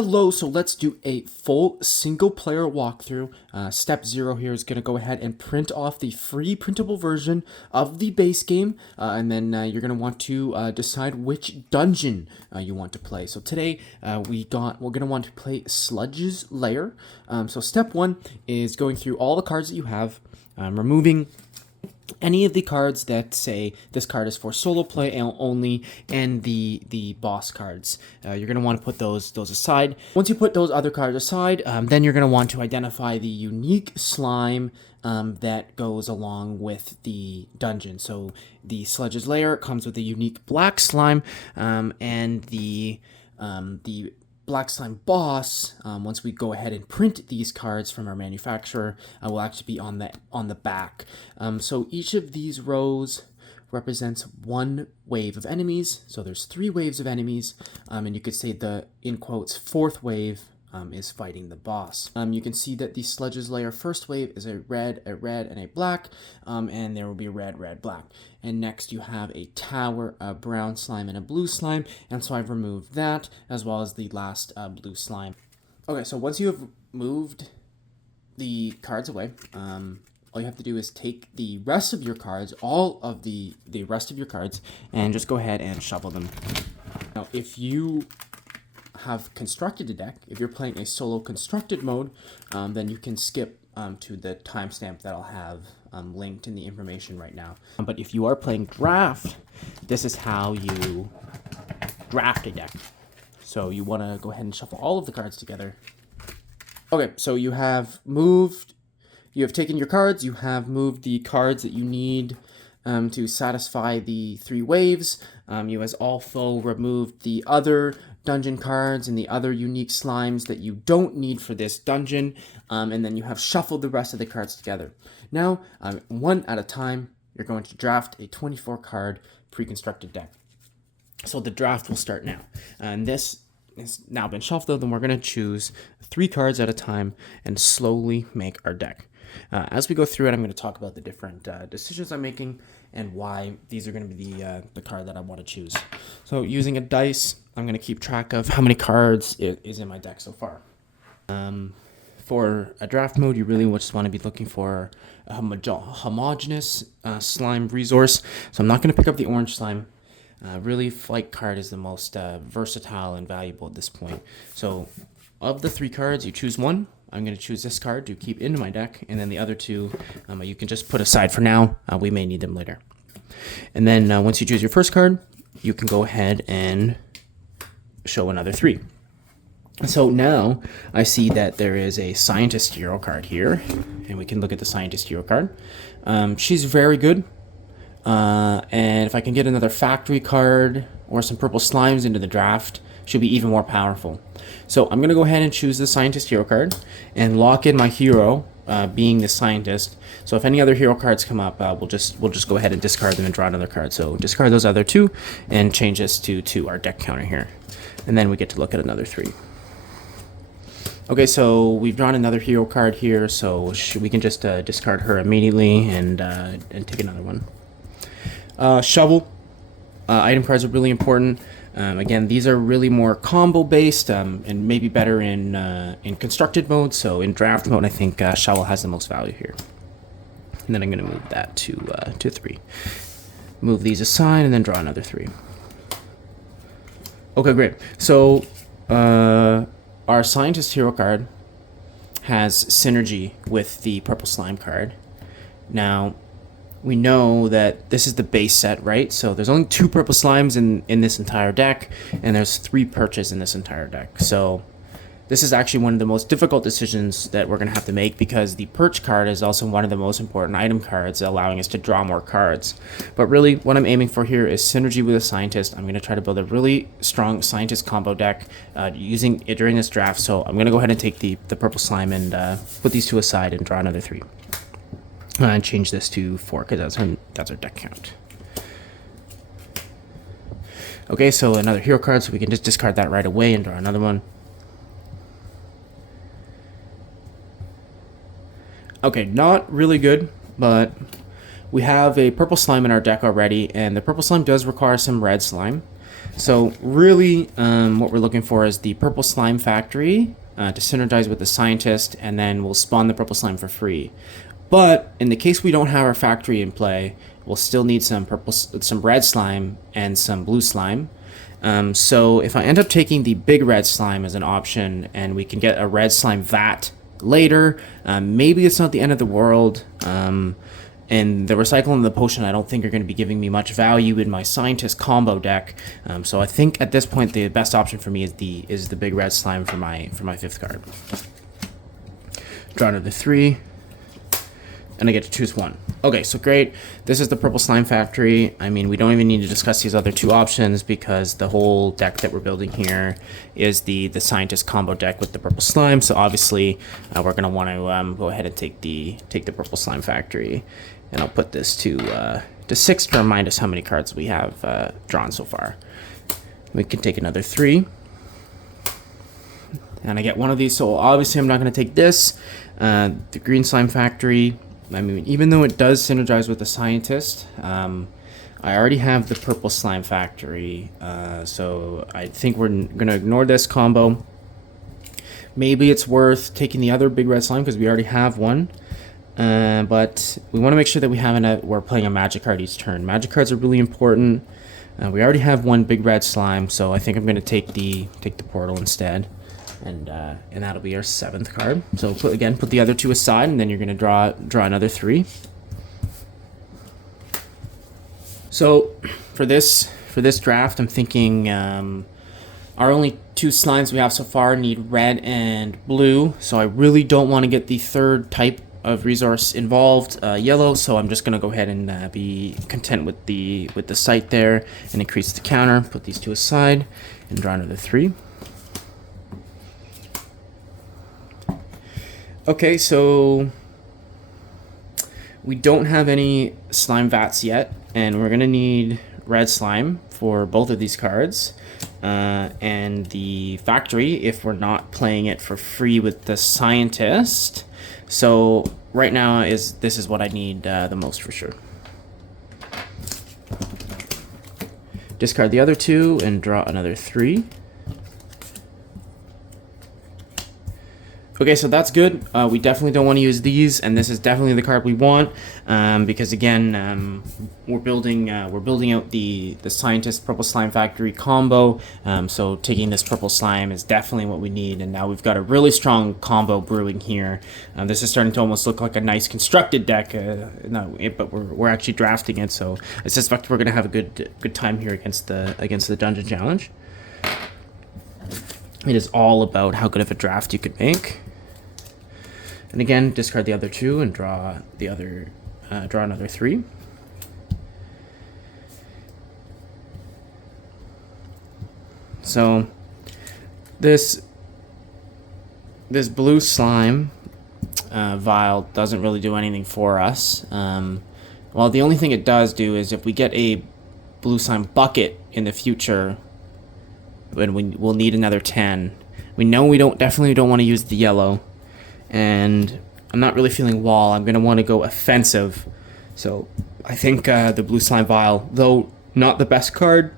Hello, so let's do a full single player walkthrough. Step 0 here is going to go ahead and print off the free printable version of the base game, and then you're going to want to decide which dungeon you want to play. So today we're going to want to play Sludge's Lair. So step 1 is going through all the cards that you have, removing any of the cards that say this card is for solo play only, and the boss cards. You're going to want to put those aside. Once you put those other cards aside, then you're going to want to identify the unique slime that goes along with the dungeon. So the Sludge's Lair comes with a unique black slime, and the black slime boss, once we go ahead and print these cards from our manufacturer, will actually be on the back. So each of these rows represents one wave of enemies. So there's 3 waves of enemies, and you could say the, in quotes, 4th wave is fighting the boss. You can see that the Sludge's Lair first wave is a red, and a black, and there will be red, black. And next you have a tower, a brown slime, and a blue slime, and so I've removed that, as well as the last blue slime. Okay, so once you have moved the cards away, all you have to do is take the rest of your cards, all of the rest of your cards, and just go ahead and shuffle them. Now, if you have constructed a deck, if you're playing a solo constructed mode, then you can skip to the timestamp that I'll have linked in the information right now. But if you are playing draft, this is how you draft a deck. So you want to go ahead and shuffle all of the cards together. Okay, so you have taken your cards, you have moved the cards that you need to satisfy the 3 waves. You has also removed the other dungeon cards and the other unique slimes that you don't need for this dungeon, and then you have shuffled the rest of the cards together. Now, one at a time, you're going to draft a 24-card pre-constructed deck. So the draft will start now, and this has now been shuffled, and we're going to choose 3 cards at a time and slowly make our deck. As we go through it, I'm going to talk about the different decisions I'm making and why these are going to be the card that I want to choose. So using a dice, I'm going to keep track of how many cards is in my deck so far. For a draft mode, you really just want to be looking for a homogeneous slime resource. So I'm not going to pick up the orange slime. Really, Flight card is the most versatile and valuable at this point. So of the 3 cards, you choose one. I'm going to choose this card to keep into my deck, and then the other 2 you can just put aside for now. We may need them later. And then once you choose your first card, you can go ahead and show another 3. So now I see that there is a Scientist Hero card here, and we can look at the Scientist Hero card. She's very good, and if I can get another Factory card or some purple slimes into the draft, she'll be even more powerful. So I'm going to go ahead and choose the Scientist Hero card and lock in my hero being the Scientist. So if any other hero cards come up, we'll just go ahead and discard them and draw another card. So discard those other 2 and change this to our deck counter here. And then we get to look at another 3. Okay, so we've drawn another hero card here, so we can just discard her immediately and take another one. Shovel. Item cards are really important. Again, these are really more combo based and maybe better in constructed mode. So in draft mode, I think shovel has the most value here. And then I'm going to move that to 3. Move these aside and then draw another 3. Okay, great. So our Scientist Hero card has synergy with the purple slime card. Now, we know that this is the base set, right? So there's only 2 purple slimes in this entire deck, and there's 3 perches in this entire deck. So this is actually one of the most difficult decisions that we're going to have to make, because the perch card is also one of the most important item cards, allowing us to draw more cards. But really, what I'm aiming for here is synergy with a Scientist. I'm going to try to build a really strong Scientist combo deck using it during this draft. So I'm going to go ahead and take the purple slime and put these 2 aside and draw another 3. And change this to 4 because that's our deck count. Okay, so another hero card, so we can just discard that right away and draw another one. Okay, not really good, but we have a purple slime in our deck already, and the purple slime does require some red slime. So really, what we're looking for is the purple slime factory to synergize with the scientist, and then we'll spawn the purple slime for free. But in the case we don't have our factory in play, we'll still need some red slime and some blue slime. So if I end up taking the big red slime as an option, and we can get a red slime vat later, maybe it's not the end of the world. And the recycle and the potion I don't think are going to be giving me much value in my scientist combo deck. So I think at this point the best option for me is the big red slime for my 5th card. Draw another 3, and I get to choose one. Okay, so great. This is the purple slime factory. I mean, we don't even need to discuss these other 2 options because the whole deck that we're building here is the scientist combo deck with the purple slime. So obviously, we're gonna want to go ahead and take the purple slime factory, and I'll put this to 6 to remind us how many cards we have drawn so far. We can take another 3, and I get one of these. So obviously, I'm not gonna take this. The green slime factory. I mean, even though it does synergize with the scientist, I already have the purple slime factory, so I think we're going to ignore this combo. Maybe it's worth taking the other big red slime because we already have one, but we want to make sure that we're playing a magic card each turn. Magic cards are really important. We already have one big red slime, so I think I'm going to take the portal instead. And that'll be our 7th card. So put the other 2 aside, and then you're going to draw another 3. So for this draft, I'm thinking our only 2 slimes we have so far need red and blue. So I really don't want to get the 3rd type of resource involved, yellow. So I'm just going to go ahead and be content with the sight there and increase the counter. Put these 2 aside and draw another 3. Okay, so we don't have any slime vats yet, and we're gonna need red slime for both of these cards, and the factory if we're not playing it for free with the scientist. So right now this is what I need the most for sure. Discard the other 2 and draw another 3. Okay, so that's good. We definitely don't want to use these, and this is definitely the card we want because again, we're building out the scientist purple slime factory combo. So taking this purple slime is definitely what we need, and now we've got a really strong combo brewing here. This is starting to almost look like a nice constructed deck, but we're actually drafting it. So I suspect we're gonna have a good time here against the dungeon challenge. It is all about how good of a draft you could make. And again, discard the other 2 and draw another 3. So this blue slime vial doesn't really do anything for us. Well, the only thing it does do is if we get a blue slime bucket in the future, when we'll need another 10. We know we definitely don't want to use the yellow, and I'm not really feeling wall. I'm going to want to go offensive. So I think the blue slime vial, though not the best card,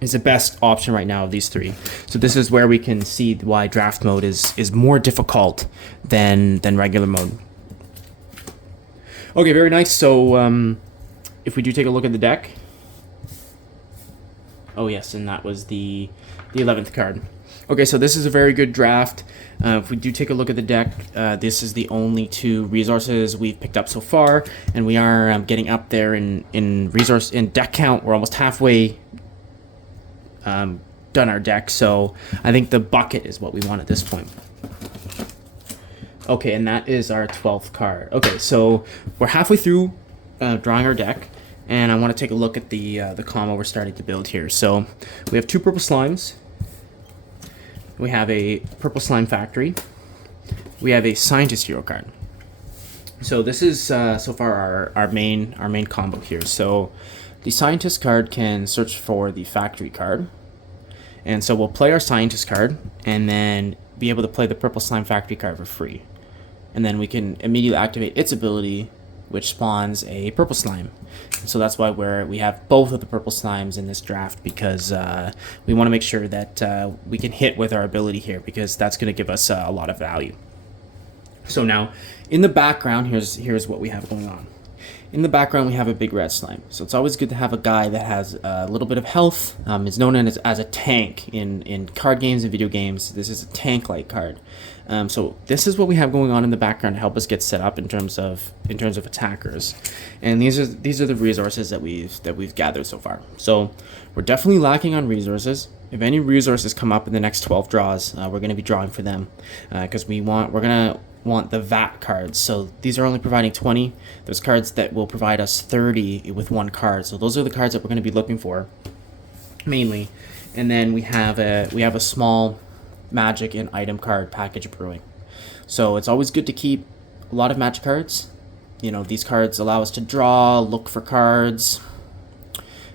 is the best option right now of these 3. So this is where we can see why draft mode is more difficult than regular mode. Okay, very nice. So if we do take a look at the deck. Oh yes, and that was the 11th card. Okay, so this is a very good draft. If we do take a look at the deck, this is the only 2 resources we've picked up so far, and we are getting up there in deck count. We're almost halfway done our deck, so I think the bucket is what we want at this point. Okay, and that is our 12th card. Okay, so we're halfway through drawing our deck, and I want to take a look at the combo we're starting to build here. So we have 2 purple slimes. We have a purple slime factory. We have a scientist hero card. So this is so far our main combo here. So the scientist card can search for the factory card, and so we'll play our scientist card and then be able to play the purple slime factory card for free, and then we can immediately activate its ability which spawns a purple slime. So that's why we have both of the purple slimes in this draft, because we want to make sure that we can hit with our ability here, because that's going to give us a lot of value. So now, in the background, here's what we have going on. In the background, we have a big red slime. So it's always good to have a guy that has a little bit of health. It's known as a tank in card games and video games. This is a tank-like card. So this is what we have going on in the background to help us get set up in terms of attackers. And these are the resources that we've gathered so far. So we're definitely lacking on resources. If any resources come up in the next 12 draws, we're going to be drawing for them, because we're going to want the VAT cards. So these are only providing 20. There's cards that will provide us 30 with one card. So those are the cards that we're going to be looking for mainly. And then we have a small magic and item card package brewing. So it's always good to keep a lot of magic cards. You know, these cards allow us to draw, look for cards,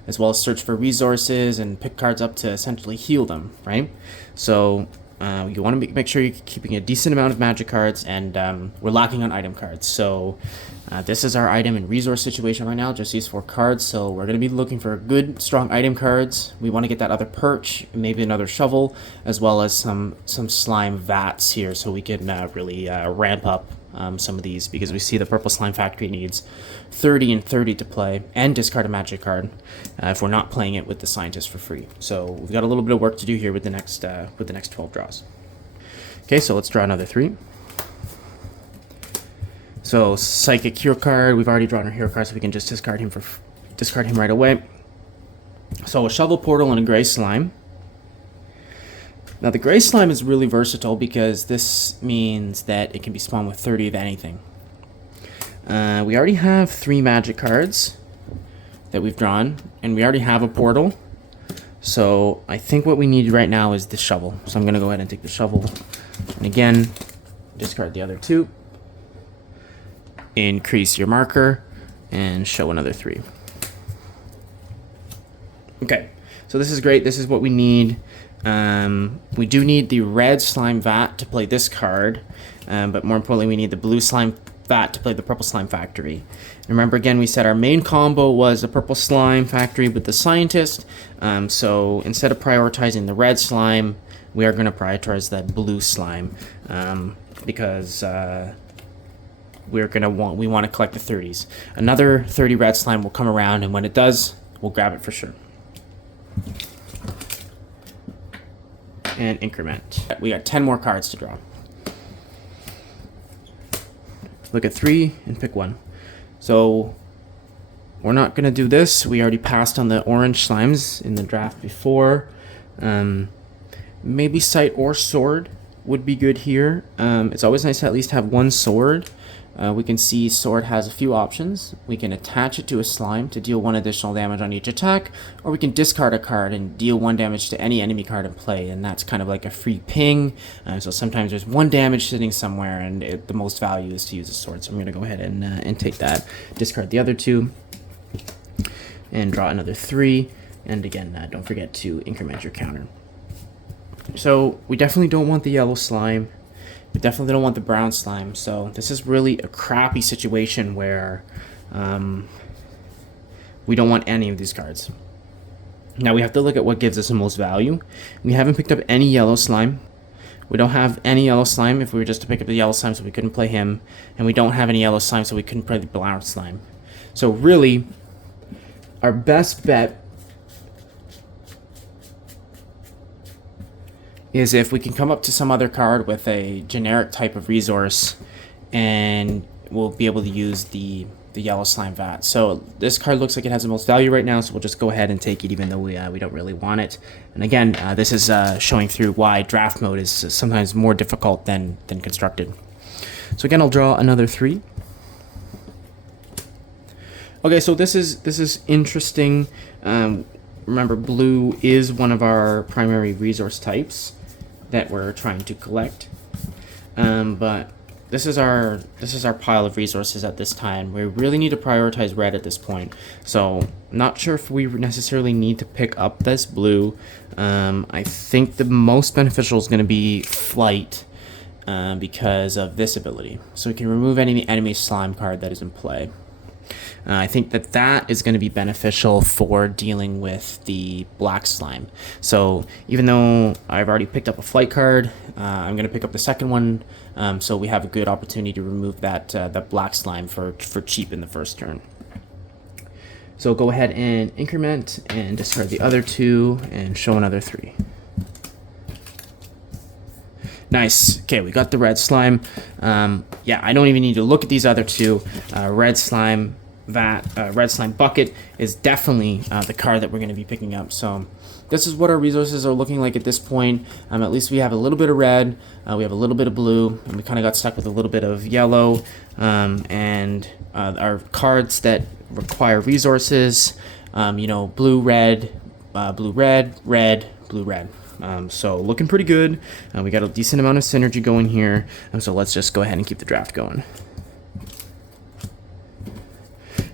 as well as search for resources and pick cards up to essentially heal them, right? So you want to make sure you're keeping a decent amount of magic cards, and we're lacking on item cards. So this is our item and resource situation right now, just these 4 cards. So we're going to be looking for good, strong item cards. We want to get that other perch, maybe another shovel, as well as some slime vats here, so we can really ramp up some of these, because we see the purple slime factory needs 30 and 30 to play and discard a magic card if we're not playing it with the scientist for free. So we've got a little bit of work to do here with the next 12 draws. Okay, so let's draw another 3. So psychic hero card, we've already drawn our hero card, so we can just discard him right away. So a shovel portal and a gray slime. Now the gray slime is really versatile, because this means that it can be spawned with 30 of anything. We already have 3 magic cards that we've drawn, and we already have a portal. So I think what we need right now is the shovel. So I'm going to go ahead and take the shovel, and again, discard the other 2. Increase your marker, and show another 3. Okay, so this is great. This is what we need. We do need the red slime vat to play this card, but more importantly, we need the blue slime vat to play the purple slime factory. And remember, again, we said our main combo was the purple slime factory with the scientist. So instead of prioritizing the red slime, we are going to prioritize that blue slime, because we want to collect the 30s. Another 30 red slime will come around, and when it does, we'll grab it for sure. And increment. We got 10 more cards to draw. Look at 3 and pick 1. So we're not going to do this. We already passed on the orange slimes in the draft before. Maybe sight or sword would be good here. It's always nice to at least have one sword. We can see sword has a few options. We can attach it to a slime to deal 1 additional damage on each attack, or we can discard a card and deal 1 damage to any enemy card in play, and that's kind of like a free ping. So sometimes there's 1 damage sitting somewhere, and the most value is to use a sword. So I'm going to go ahead and take that, discard the other 2, and draw another 3. And again, don't forget to increment your counter. So we definitely don't want the yellow slime. We definitely don't want the brown slime. So this is really a crappy situation where we don't want any of these cards. Now we have to look at what gives us the most value. We haven't picked up any yellow slime. We don't have any yellow slime. If we were just to pick up the yellow slime, so we couldn't play him. And we don't have any yellow slime, so we couldn't play the brown slime. So really, our best bet is if we can come up to some other card with a generic type of resource, and we'll be able to use the yellow slime vat. So this card looks like it has the most value right now, so we'll just go ahead and take it, even though we don't really want it. And again, this is showing through why draft mode is sometimes more difficult than constructed. So again, I'll draw another 3. Okay, so this is interesting. Remember, blue is one of our primary resource types that we're trying to collect, but this is our pile of resources at this time. We really need to prioritize red at this point. So I'm not sure if we necessarily need to pick up this blue. I think the most beneficial is going to be flight, because of this ability. So we can remove any enemy slime card that is in play. I think that is going to be beneficial for dealing with the black slime. So even though I've already picked up a flight card, I'm going to pick up the second one, so we have a good opportunity to remove that black slime for cheap in the first turn. So go ahead and increment and discard the other 2 and show another 3. Nice. Okay, we got the red slime. Yeah, I don't even need to look at these other 2. Red slime red slime bucket is definitely the card that we're going to be picking up. So this is what our resources are looking like at this point. At least we have a little bit of red, we have a little bit of blue, and we kind of got stuck with a little bit of yellow. And our cards that require resources, blue, red, blue, red, red, blue, red. So looking pretty good. We got a decent amount of synergy going here. So let's just go ahead and keep the draft going.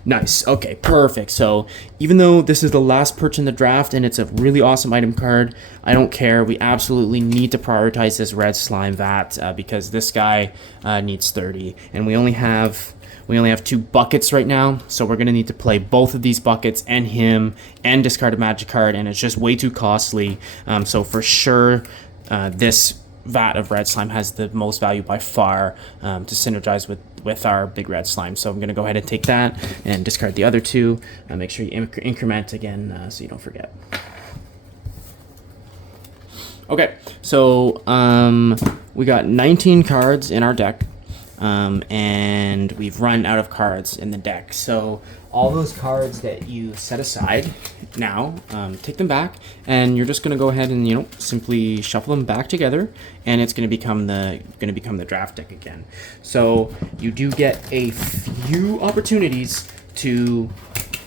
Nice. Okay, perfect. So even though this is the last perch in the draft and it's a really awesome item card, I don't care. We absolutely need to prioritize this red slime vat because this guy needs 30, and we only have 2 buckets right now, so we're going to need to play both of these buckets and him and discard a magic card, and it's just way too costly. So for sure, this vat of red slime has the most value by far to synergize with our big red slime. So I'm going to go ahead and take that and discard the other 2. Make sure you increment again so you don't forget. Okay, so we got 19 cards in our deck. And we've run out of cards in the deck. So all those cards that you set aside now, take them back, and you're just going to go ahead and simply shuffle them back together, and it's going to become the draft deck again. So you do get a few opportunities to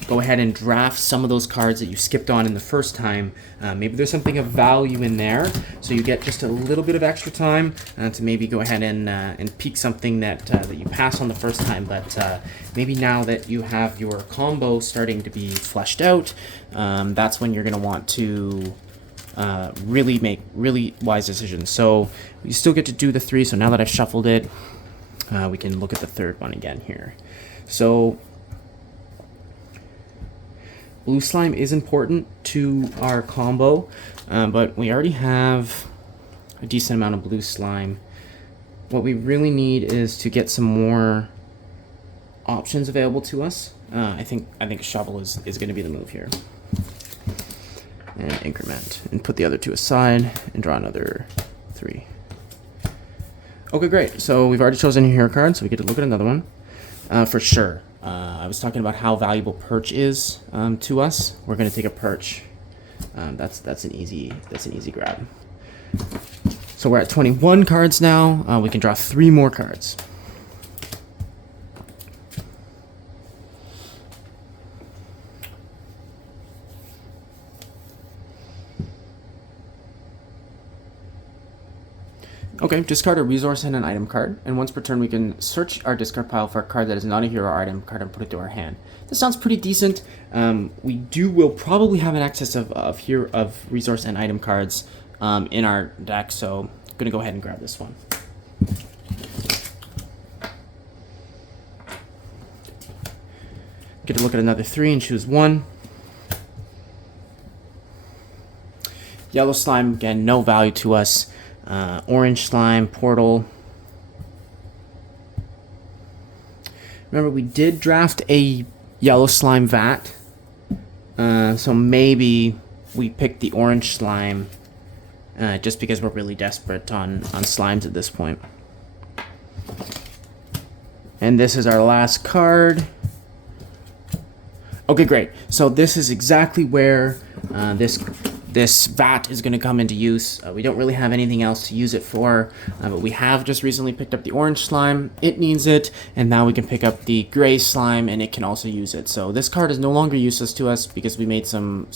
go ahead and draft some of those cards that you skipped on in the first time. Maybe there's something of value in there, so you get just a little bit of extra time to maybe go ahead and peek something that you passed on the first time. But maybe now that you have your combo starting to be fleshed out, that's when you're going to want to really make really wise decisions. So you still get to do the 3. So now that I've shuffled it, we can look at the third one again here. So blue slime is important to our combo, but we already have a decent amount of blue slime. What we really need is to get some more options available to us. I think shovel is going to be the move here. And increment and put the other 2 aside and draw another 3. Okay, great. So we've already chosen a hero card, so we get to look at another one. For sure. I was talking about how valuable perch is to us. We're going to take a perch. That's an easy grab. So we're at 21 cards now. We can draw 3 more cards. Okay, discard a resource and an item card, and once per turn we can search our discard pile for a card that is not a hero or item card and put it to our hand. This sounds pretty decent. Will probably have an excess of resource and item cards in our deck, so I'm gonna go ahead and grab this one. Get to look at another 3 and choose 1. Yellow slime, again, no value to us. Orange slime, portal. Remember, we did draft a yellow slime vat, so maybe we picked the orange slime just because we're really desperate on slimes at this point. And this is our last card. Okay, great. So this is exactly where this vat is going to come into use. We don't really have anything else to use it for, but we have just recently picked up the orange slime. It needs it, and now we can pick up the gray slime, and it can also use it. So this card is no longer useless to us because we made some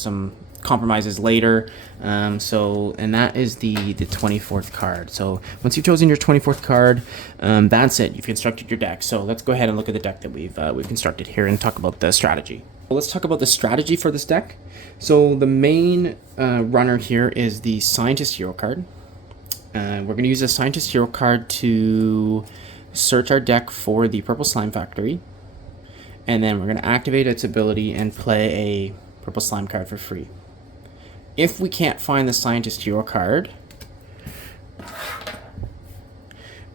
compromises later. And that is the 24th card. So once you've chosen your 24th card, that's it. You've constructed your deck. So let's go ahead and look at the deck that we've constructed here and talk about the strategy. Well, let's talk about the strategy for this deck. So the main runner here is the Scientist Hero card. we're going to use a Scientist Hero card to search our deck for the Purple Slime Factory. And then we're going to activate its ability and play a Purple Slime card for free. If we can't find the Scientist Hero card,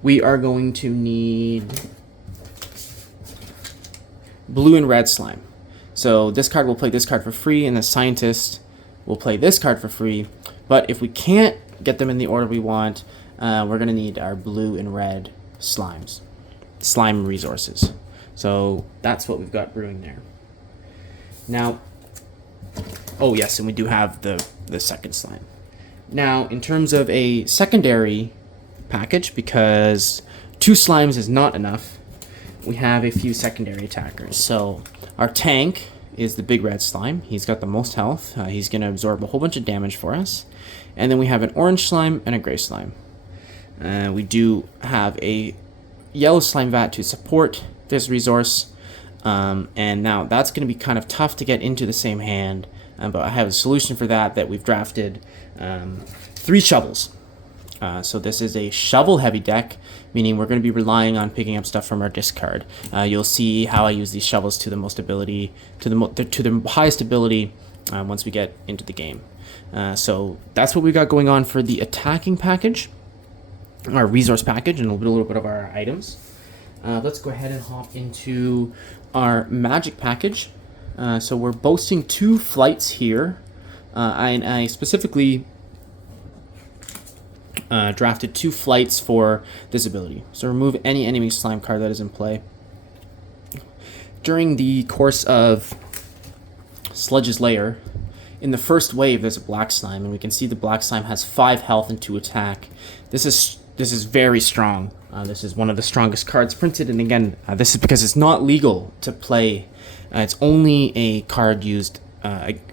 we are going to need blue and red slime. So this card will play this card for free, and the Scientist will play this card for free. But if we can't get them in the order we want, we're going to need our blue and red slime resources. So that's what we've got brewing there. Now, oh yes, and we do have the second slime. Now, in terms of a secondary package, because 2 slimes is not enough, we have a few secondary attackers. So our tank is the big red slime. He's got the most health. He's going to absorb a whole bunch of damage for us. And then we have an orange slime and a gray slime. We do have a yellow slime vat to support this resource. And now that's going to be kind of tough to get into the same hand. But I have a solution for that we've drafted 3 shovels. So this is a shovel-heavy deck, meaning we're going to be relying on picking up stuff from our discard. You'll see how I use these shovels to the most ability, to the highest ability once we get into the game. So that's what we got going on for the attacking package, our resource package, and a little bit of our items. Let's go ahead and hop into our magic package. So we're boasting 2 flights here. I specifically drafted 2 flights for this ability. So remove any enemy slime card that is in play. During the course of Sludge's Lair, in the first wave there's a black slime, and we can see the black slime has 5 health and 2 attack. This is very strong. This is one of the strongest cards printed, and again, this is because it's not legal to play. It's only a card used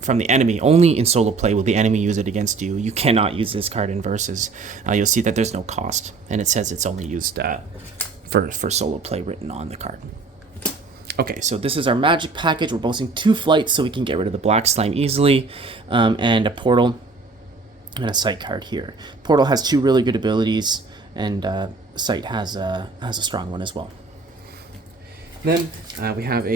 from the enemy. Only in solo play will the enemy use it against you. You cannot use this card in versus. You'll see that there's no cost, and it says it's only used for solo play written on the card. Okay, so this is our magic package. We're boasting 2 flights so we can get rid of the black slime easily, and a portal and a sight card here. Portal has 2 really good abilities, and sight has a strong one as well. Then we have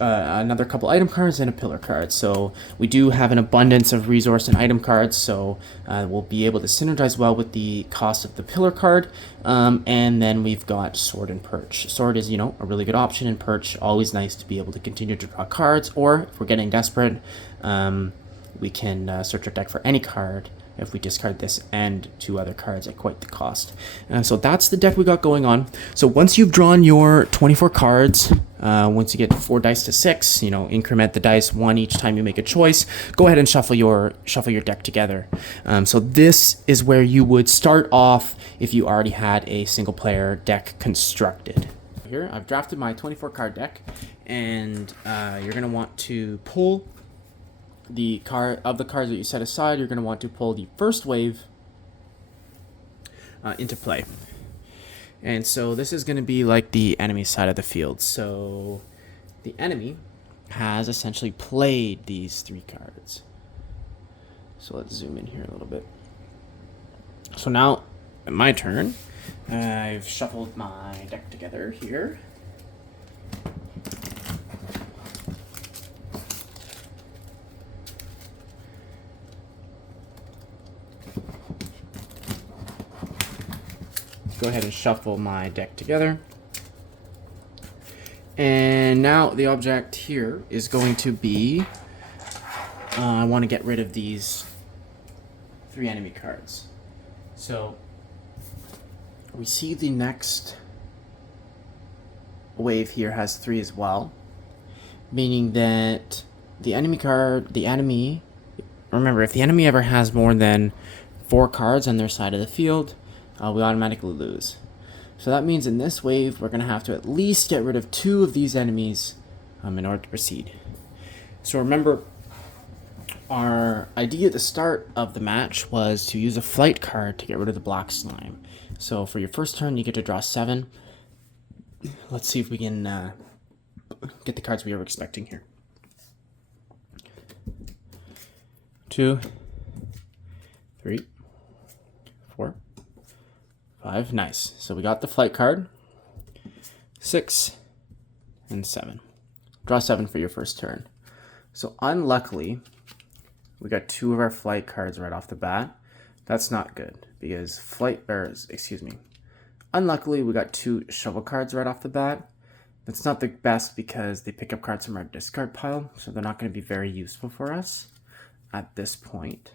another couple item cards and a pillar card. So we do have an abundance of resource and item cards, so we'll be able to synergize well with the cost of the pillar card. And then we've got sword and perch. Sword is, a really good option, and perch, always nice to be able to continue to draw cards, or if we're getting desperate, we can search our deck for any card if we discard this and 2 other cards at quite the cost. So that's the deck we got going on. So once you've drawn your 24 cards, once you get 4 dice to 6, increment the dice 1 each time you make a choice, go ahead and shuffle your deck together. So this is where you would start off if you already had a single player deck constructed. Here I've drafted my 24 card deck, and you're going to want to pull the cards that you set aside. You're going to want to pull the first wave into play. And so this is going to be like the enemy side of the field. So the enemy has essentially played these 3 cards. So let's zoom in here a little bit. So now, my turn. I've shuffled my deck together here. Go ahead and shuffle my deck together. And now the object here is going to be, I want to get rid of these 3 enemy cards. So we see the next wave here has 3 as well, meaning that remember, if the enemy ever has more than 4 cards on their side of the field, we automatically lose. So that means in this wave, we're going to have to at least get rid of 2 of these enemies in order to proceed. So remember, our idea at the start of the match was to use a flight card to get rid of the black slime. So for your first turn, you get to draw 7. Let's see if we can get the cards we were expecting here. 2, 3, 4, 5, nice. So we got the flight card. 6 and 7. Draw 7 for your first turn. So unluckily, we got 2 of our flight cards right off the bat. That's not good because unluckily we got 2 shovel cards right off the bat. That's not the best because they pick up cards from our discard pile, so they're not going to be very useful for us at this point.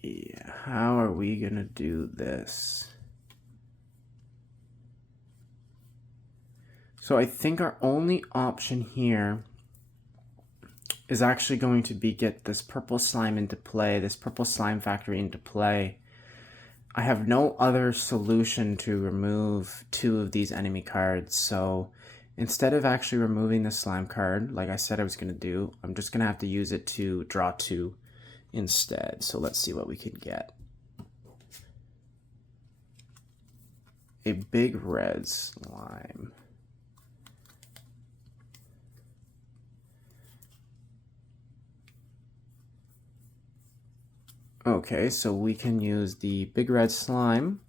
Yeah, how are we going to do this? So I think our only option here is actually going to be get this purple slime into play, this purple slime factory into play. I have no other solution to remove 2 of these enemy cards, so instead of actually removing the slime card, like I said I was going to do, I'm just going to have to use it to draw 2 instead. So let's see what we can get. A big red slime. Okay, so we can use the big red slime.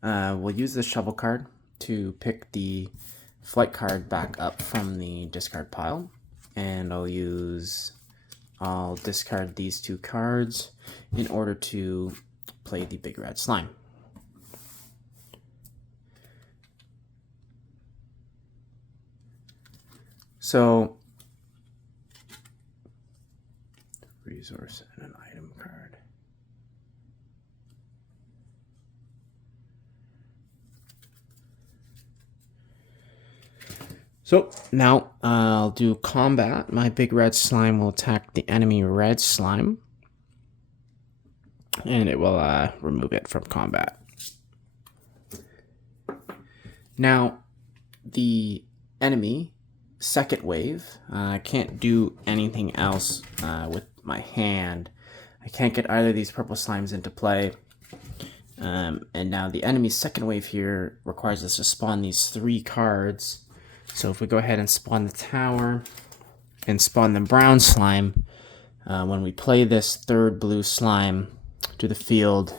We'll use the shovel card to pick the flight card back up from the discard pile. And I'll discard these 2 cards in order to play the big red slime. So, resource and an item card. So now I'll do combat. My big red slime will attack the enemy red slime, and it will remove it from combat. Now, the enemy second wave, I can't do anything else with my hand. I can't get either of these purple slimes into play. And now the enemy's second wave here requires us to spawn these 3 cards. So if we go ahead and spawn the tower and spawn the brown slime, when we play this 3rd blue slime to the field,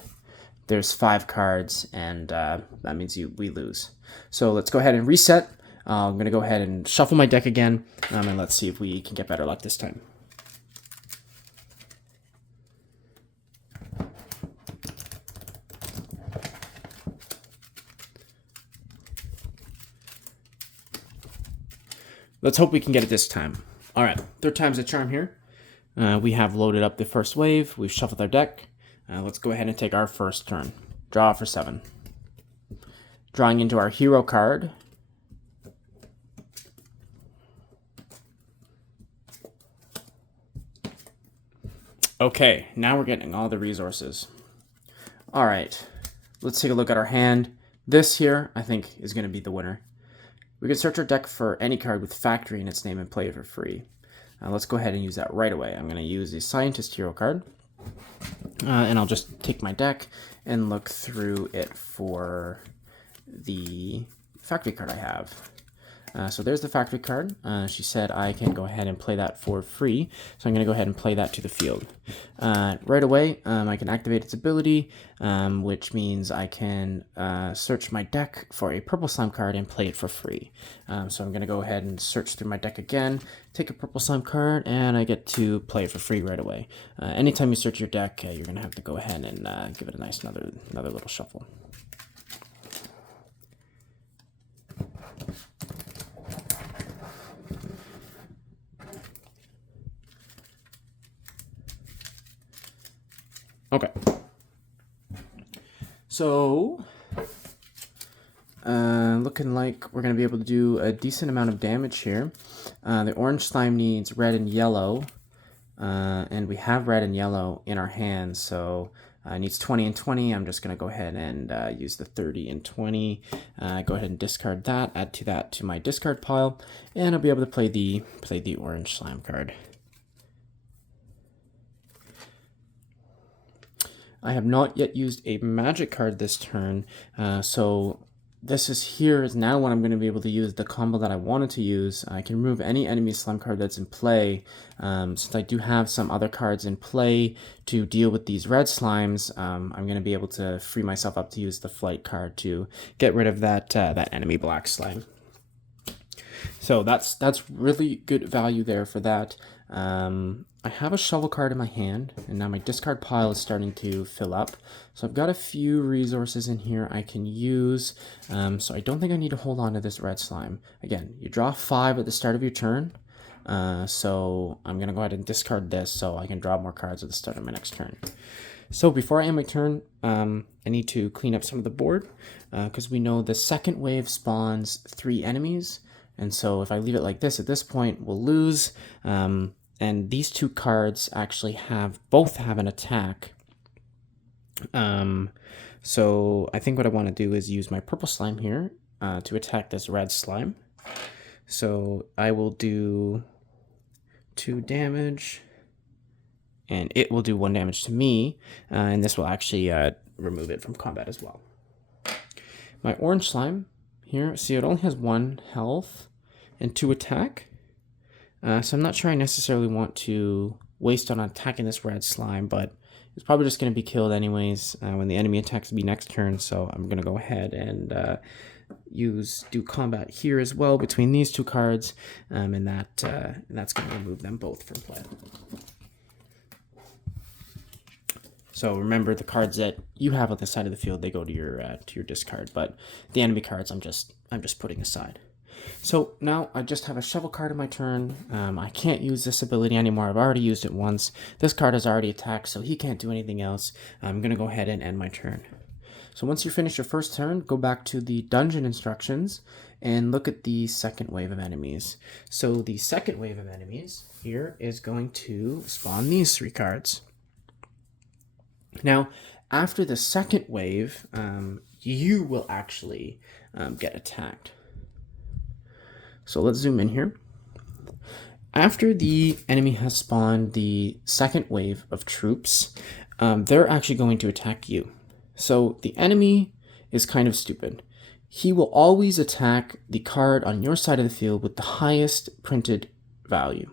there's 5 cards, and that means we lose. So let's go ahead and reset. I'm going to go ahead and shuffle my deck again, and let's see if we can get better luck this time. Let's hope we can get it this time. All right, 3rd time's a charm here. We have loaded up the first wave. We've shuffled our deck. Let's go ahead and take our first turn. Draw for 7. Drawing into our hero card. Okay, now we're getting all the resources. All right, let's take a look at our hand. This here, I think, is going to be the winner. We can search our deck for any card with factory in its name and play it for free. Let's go ahead and use that right away. I'm going to use the Scientist Hero card. And I'll just take my deck and look through it for the factory card I have. So there's the factory card. She said I can go ahead and play that for free. So I'm going to go ahead and play that to the field. Right away, I can activate its ability, which means I can search my deck for a purple slime card and play it for free. So I'm going to go ahead and search through my deck again, take a purple slime card, and I get to play it for free right away. Anytime you search your deck, you're going to have to go ahead and give it a nice another little shuffle. Okay. So, looking like we're going to be able to do a decent amount of damage here. The orange slime needs red and yellow, and we have red and yellow in our hands, so it needs 20 and 20. I'm just going to go ahead and use the 30 and 20. Go ahead and discard that, add that to my discard pile, and I'll be able to play the orange slime card. I have not yet used a magic card this turn, so this is now when I'm going to be able to use the combo that I wanted to use. I can remove any enemy slime card that's in play. Since I do have some other cards in play to deal with these red slimes, I'm going to be able to free myself up to use the flight card to get rid of that enemy black slime. So that's really good value there for that. I have a shovel card in my hand, and now my discard pile is starting to fill up. So I've got a few resources in here I can use, so I don't think I need to hold on to this red slime. Again, you draw 5 at the start of your turn, so I'm going to go ahead and discard this so I can draw more cards at the start of my next turn. So before I end my turn, I need to clean up some of the board, because we know the second wave spawns 3 enemies, and so if I leave it like this at this point, we'll lose. And these 2 cards actually both have an attack. So I think what I want to do is use my purple slime here to attack this red slime. So I will do 2 damage, and it will do 1 damage to me, and this will actually remove it from combat as well. My orange slime here, see, it only has 1 health and 2 attack. So I'm not sure I necessarily want to waste on attacking this red slime, but it's probably just going to be killed anyways when the enemy attacks me next turn. So I'm going to go ahead and do combat here as well between these 2 cards, and that's going to remove them both from play. So remember, the cards that you have on the side of the field, they go to your discard, but the enemy cards I'm just putting aside. So now I just have a shovel card in my turn. I can't use this ability anymore. I've already used it once. This card has already attacked, so he can't do anything else. I'm going to go ahead and end my turn. So once you finish your first turn, go back to the dungeon instructions and look at the second wave of enemies. So the second wave of enemies here is going to spawn these 3 cards. Now, after the second wave, you will actually get attacked. So let's zoom in here. After the enemy has spawned the second wave of troops, they're actually going to attack you. So the enemy is kind of stupid. He will always attack the card on your side of the field with the highest printed value.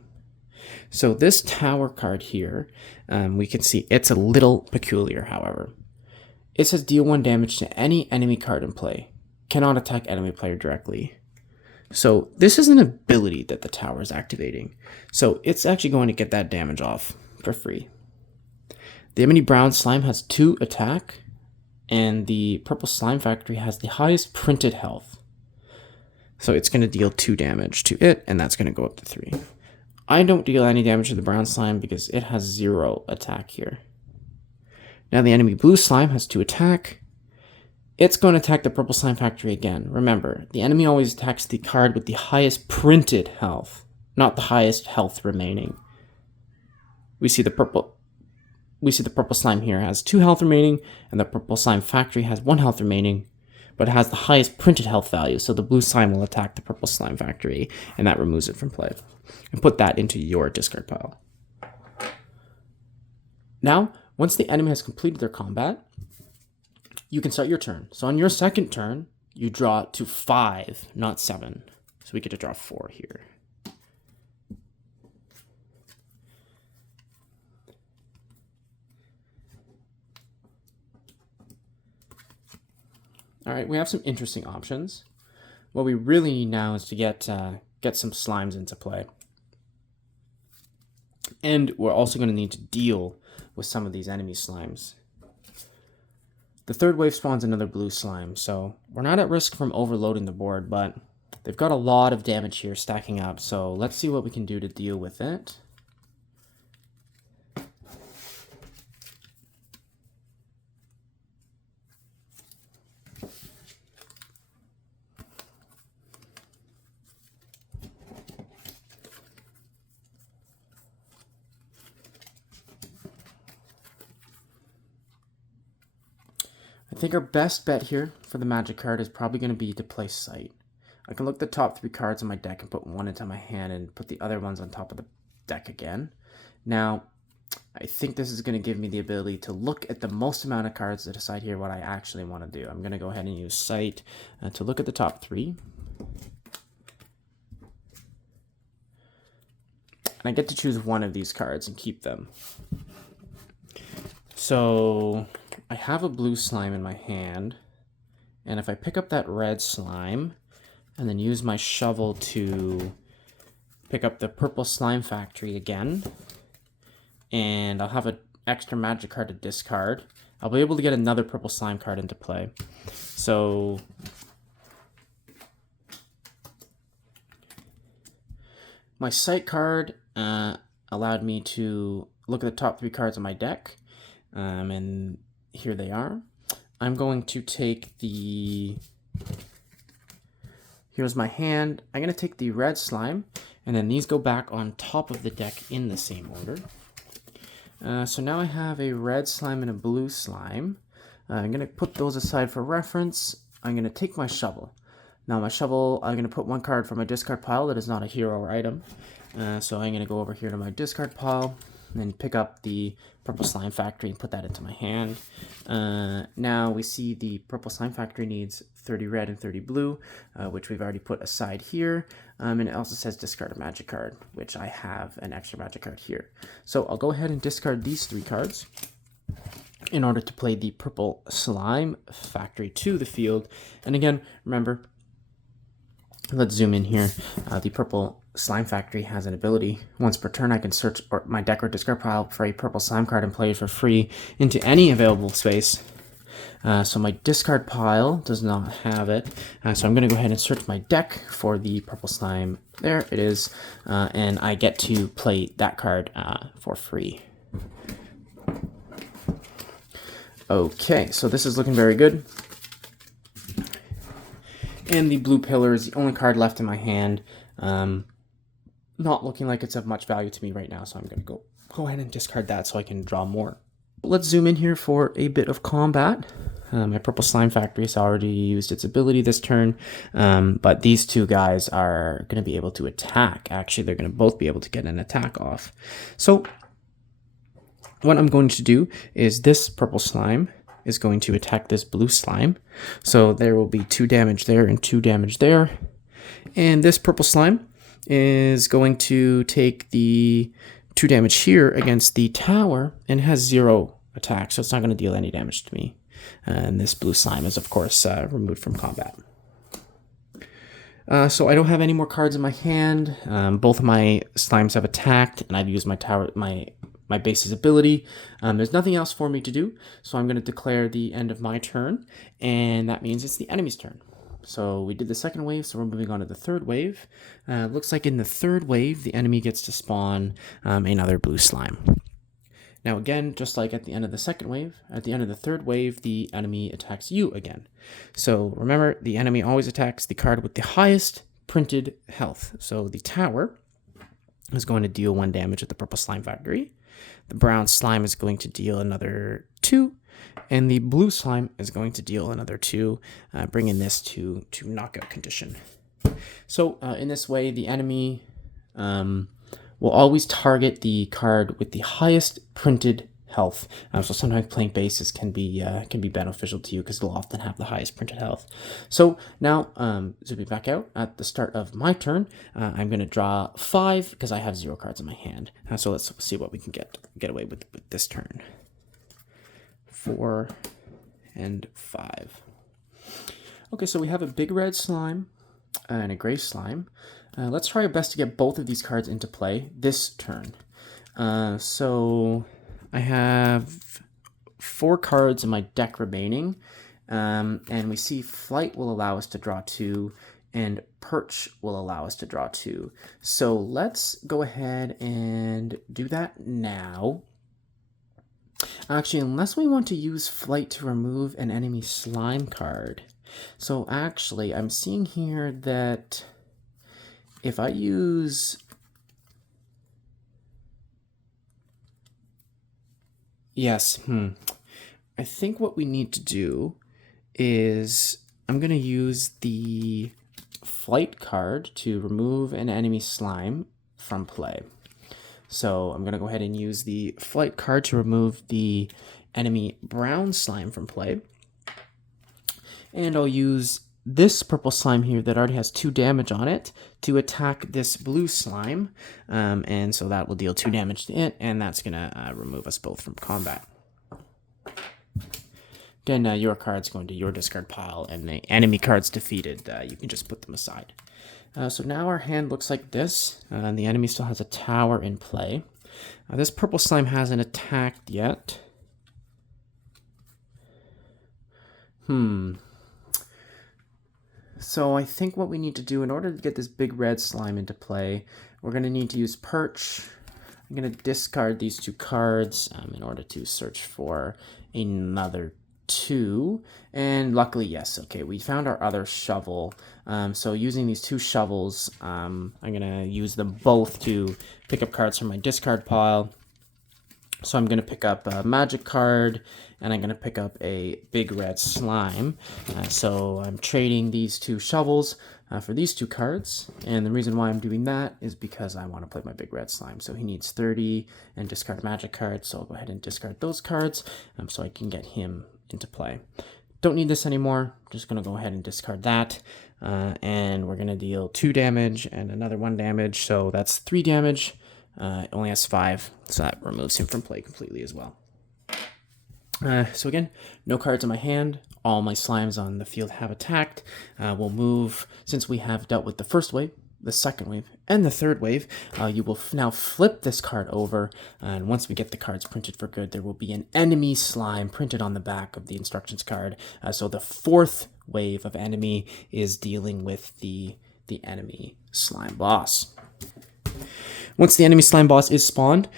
So this tower card here, we can see it's a little peculiar, however. It says deal 1 damage to any enemy card in play. Cannot attack enemy player directly. So this is an ability that the tower is activating. So it's actually going to get that damage off for free. The enemy brown slime has 2 attack, and the purple slime factory has the highest printed health. So it's going to deal 2 damage to it, and that's going to go up to 3. I don't deal any damage to the brown slime because it has 0 attack here. Now the enemy blue slime has 2 attack. It's going to attack the purple slime factory again. Remember, the enemy always attacks the card with the highest printed health, not the highest health remaining. We see the purple slime here has 2 health remaining, and the purple slime factory has 1 health remaining, but it has the highest printed health value, so the blue slime will attack the purple slime factory, and that removes it from play. And put that into your discard pile. Now, once the enemy has completed their combat, you can start your turn. So on your second turn, you draw to 5, not 7. So we get to draw 4 here. All right, we have some interesting options. What we really need now is to get some slimes into play. And we're also going to need to deal with some of these enemy slimes. The third wave spawns another blue slime, so we're not at risk from overloading the board, but they've got a lot of damage here stacking up, so let's see what we can do to deal with it. I think our best bet here for the magic card is probably going to be to play Sight. I can look at the top 3 cards on my deck and put 1 into my hand and put the other ones on top of the deck again. Now, I think this is going to give me the ability to look at the most amount of cards to decide here what I actually want to do. I'm going to go ahead and use sight to look at the top 3. And I get to choose one of these cards and keep them. So I have a blue slime in my hand, and if I pick up that red slime and then use my shovel to pick up the purple slime factory again, and I'll have an extra magic card to discard, I'll be able to get another purple slime card into play. So my sight card allowed me to look at the top 3 cards of my deck, and here they are. I'm going to take the... Here's my hand. I'm going to take the red slime, and then these go back on top of the deck in the same order. So now I have a red slime and a blue slime. I'm going to put those aside for reference. I'm going to take my shovel. Now my shovel, I'm going to put one card from my discard pile that is not a hero or item. So I'm going to go over here to my discard pile and then pick up the purple slime factory and put that into my hand. Now we see the purple slime factory needs 30 red and 30 blue, which we've already put aside here. And it also says discard a magic card, which I have an extra magic card here. So I'll go ahead and discard these 3 cards in order to play the purple slime factory to the field. And again, remember, let's zoom in here. The purple slime factory has an ability. Once per turn, I can search my deck or discard pile for a purple slime card and play it for free into any available space. So my discard pile does not have it. So I'm going to go ahead and search my deck for the purple slime. There it is. And I get to play that card for free. Okay, so this is looking very good. And the blue pillar is the only card left in my hand. Not looking like it's of much value to me right now, so I'm going to go ahead and discard that so I can draw more. Let's zoom in here for a bit of combat. My purple slime factory has already used its ability this turn, but these 2 guys are going to be able to attack. Actually, they're going to both be able to get an attack off. So what I'm going to do is this purple slime is going to attack this blue slime. So there will be 2 damage there and 2 damage there. And this purple slime is going to take the 2 damage here against the tower and has 0 attack, so it's not going to deal any damage to me. And this blue slime is, of course, removed from combat. So I don't have any more cards in my hand. Both of my slimes have attacked, and I've used my base's ability. There's nothing else for me to do, so I'm going to declare the end of my turn, and that means it's the enemy's turn. So we did the second wave, so we're moving on to the third wave. Looks like in the third wave, the enemy gets to spawn another blue slime. Now again, just like at the end of the second wave, at the end of the third wave, the enemy attacks you again. So remember, the enemy always attacks the card with the highest printed health. So the tower is going to deal 1 damage at the purple slime factory. The brown slime is going to deal another 2. And the blue slime is going to deal another 2, bringing this to knockout condition. So in this way, the enemy will always target the card with the highest printed health. So sometimes playing bases can be beneficial to you because it'll often have the highest printed health. So now, zooming back out at the start of my turn, I'm going to draw 5 because I have 0 cards in my hand. So let's see what we can get away with this turn. 4 and 5. Okay, so we have a big red slime and a gray slime. Let's try our best to get both of these cards into play this turn. So I have 4 cards in my deck remaining, and we see Flight will allow us to draw 2, and Perch will allow us to draw 2. So let's go ahead and do that now. Actually, unless we want to use Flight to remove an enemy slime card. So actually, I'm seeing here that if I use... Yes, I think what we need to do is I'm going to use the Flight card to remove an enemy slime from play. So I'm going to go ahead and use the flight card to remove the enemy brown slime from play. And I'll use this purple slime here that already has 2 damage on it to attack this blue slime. And so that will deal 2 damage to it, and that's going to remove us both from combat. Again, your card's going to your discard pile, and the enemy cards defeated, you can just put them aside. So now our hand looks like this, and the enemy still has a tower in play. This purple slime hasn't attacked yet. So I think what we need to do in order to get this big red slime into play, we're going to need to use Perch. I'm going to discard these 2 cards in order to search for another 2. And luckily, yes, okay, we found our other shovel. So using these 2 shovels, I'm going to use them both to pick up cards from my discard pile. So I'm going to pick up a magic card, and I'm going to pick up a big red slime. So I'm trading these 2 shovels for these 2 cards. And the reason why I'm doing that is because I want to play my big red slime. So he needs 30 and discard magic cards. So I'll go ahead and discard those cards so I can get him into play. Don't need this anymore. Just going to go ahead and discard that. And we're going to deal 2 damage and another 1 damage. So that's 3 damage. It only has 5, so that removes him from play completely as well. So again, no cards in my hand. All my slimes on the field have attacked. We'll move, since we have dealt with the first wave, the second wave, and the third wave, you will now flip this card over, and once we get the cards printed for good, there will be an enemy slime printed on the back of the instructions card. So the 4th wave of enemy is dealing with the enemy slime boss. Once the enemy slime boss is spawned,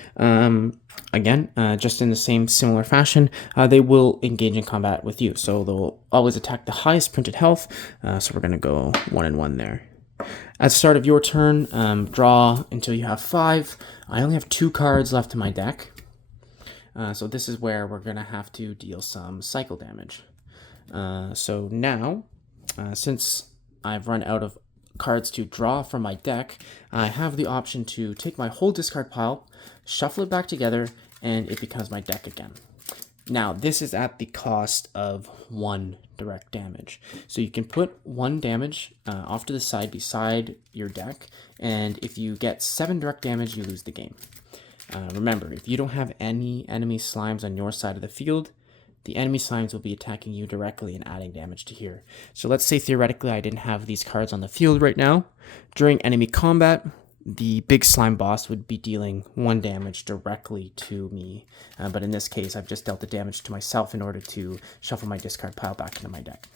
again, just in the same similar fashion, they will engage in combat with you. So they'll always attack the highest printed health. So we're going to go 1 and 1 there. At the start of your turn, draw until you have 5. I only have 2 cards left in my deck. So this is where we're going to have to deal some cycle damage. So now, since I've run out of cards to draw from my deck, I have the option to take my whole discard pile, shuffle it back together, and it becomes my deck again. Now, this is at the cost of 1 direct damage. So you can put 1 damage off to the side beside your deck, and if you get 7 direct damage, you lose the game. Remember, if you don't have any enemy slimes on your side of the field, the enemy slimes will be attacking you directly and adding damage to here. So let's say theoretically I didn't have these cards on the field right now. During enemy combat, the big slime boss would be dealing 1 damage directly to me. But in this case, I've just dealt the damage to myself in order to shuffle my discard pile back into my deck.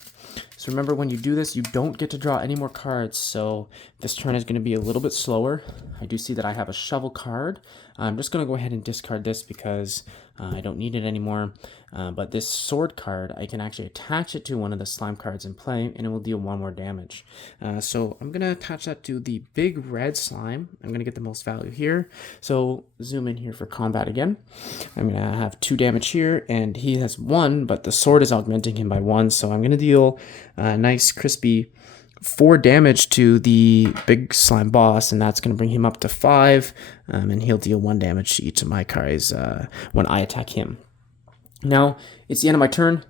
So remember, when you do this, you don't get to draw any more cards. So this turn is going to be a little bit slower. I do see that I have a shovel card. I'm just going to go ahead and discard this because I don't need it anymore. But this sword card, I can actually attach it to one of the slime cards in play, and it will deal 1 more damage. So I'm going to attach that to the big red slime. I'm going to get the most value here. So zoom in here for combat again. I'm going to have 2 damage here, and he has 1, but the sword is augmenting him by 1. So I'm going to deal a nice crispy 4 damage to the big slime boss, and that's going to bring him up to 5, and he'll deal 1 damage to each of my cards when I attack him. Now, it's the end of my turn.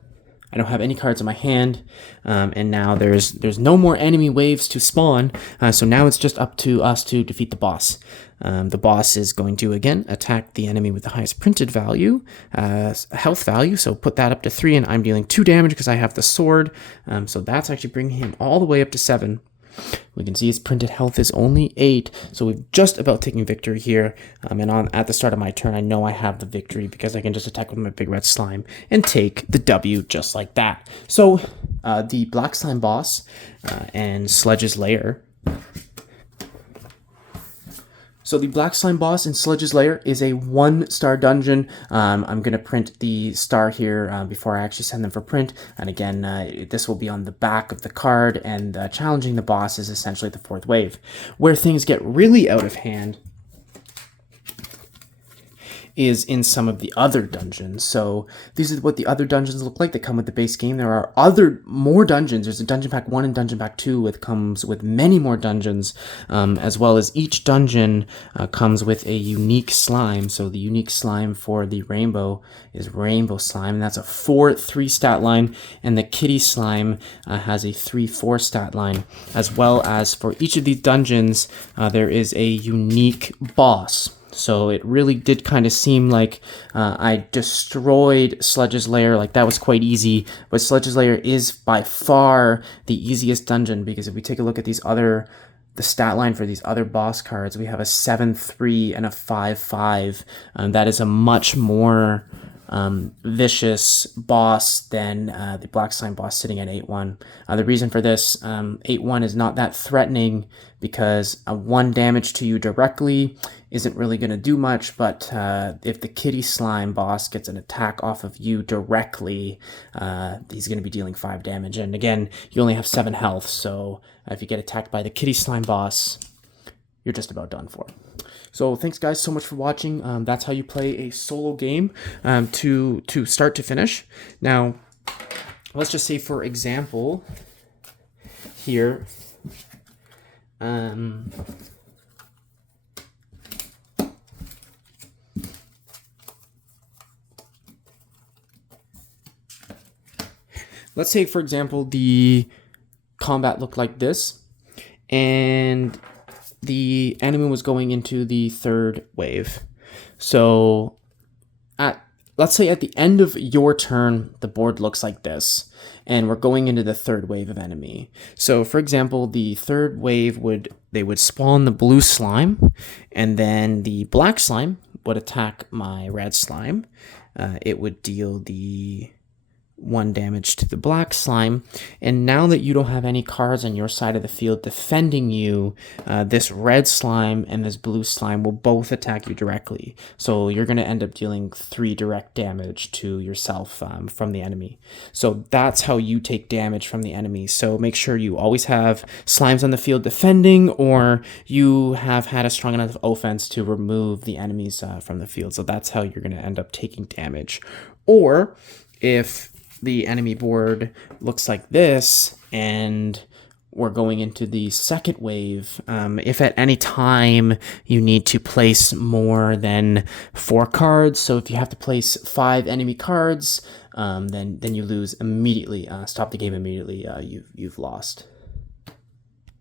I don't have any cards in my hand, and now there's no more enemy waves to spawn, so now it's just up to us to defeat the boss. The boss is going to, again, attack the enemy with the highest printed value, health value, so put that up to 3, and I'm dealing 2 damage because I have the sword, so that's actually bringing him all the way up to 7. We can see his printed health is only 8, so we've just about taken victory here. And at the start of my turn, I know I have the victory because I can just attack with my big red slime and take the W just like that. So the black slime boss and Sledge's Lair. So the Black Slime Boss in Sledge's Lair is a 1-star dungeon. I'm going to print the star here before I actually send them for print. And again, this will be on the back of the card, and challenging the boss is essentially the 4th wave. Where things get really out of hand is in some of the other dungeons. So these are what the other dungeons look like that come with the base game. There are more dungeons. There's a Dungeon Pack 1 and Dungeon Pack 2 that comes with many more dungeons, as well as each dungeon comes with a unique slime. So the unique slime for the rainbow is rainbow slime, and that's a 4-3 stat line, and the kitty slime has a 3-4 stat line, as well as for each of these dungeons there is a unique boss. So it really did kind of seem like I destroyed Sludge's Lair. Like, that was quite easy, but Sludge's Lair is by far the easiest dungeon, because if we take a look at the stat line for these other boss cards, we have a 7-3 and a 5-5. That is a much more vicious boss than the Black Slime boss sitting at 8-1. The reason for this, 8-1 is not that threatening because 1 damage to you directly isn't really going to do much, but if the Kitty Slime boss gets an attack off of you directly, he's going to be dealing 5 damage. And again, you only have 7 health, so if you get attacked by the Kitty Slime boss, you're just about done for. So thanks guys so much for watching. That's how you play a solo game to start to finish. Now, let's just say, for example, here, let's say, for example, the combat looked like this, and the enemy was going into the 3rd wave. So let's say at the end of your turn, the board looks like this, and we're going into the 3rd wave of enemy. So for example, the 3rd wave would spawn the blue slime, and then the black slime would attack my red slime. It would deal the 1 damage to the black slime, and now that you don't have any cards on your side of the field defending you, this red slime and this blue slime will both attack you directly. So you're going to end up dealing 3 direct damage to yourself from the enemy. So that's how you take damage from the enemy. So make sure you always have slimes on the field defending, or you have had a strong enough offense to remove the enemies from the field. So that's how you're going to end up taking damage. Or if the enemy board looks like this, and we're going into the 2nd wave, if at any time you need to place more than 4 cards, so if you have to place 5 enemy cards, then you lose immediately. Stop the game immediately. You've lost.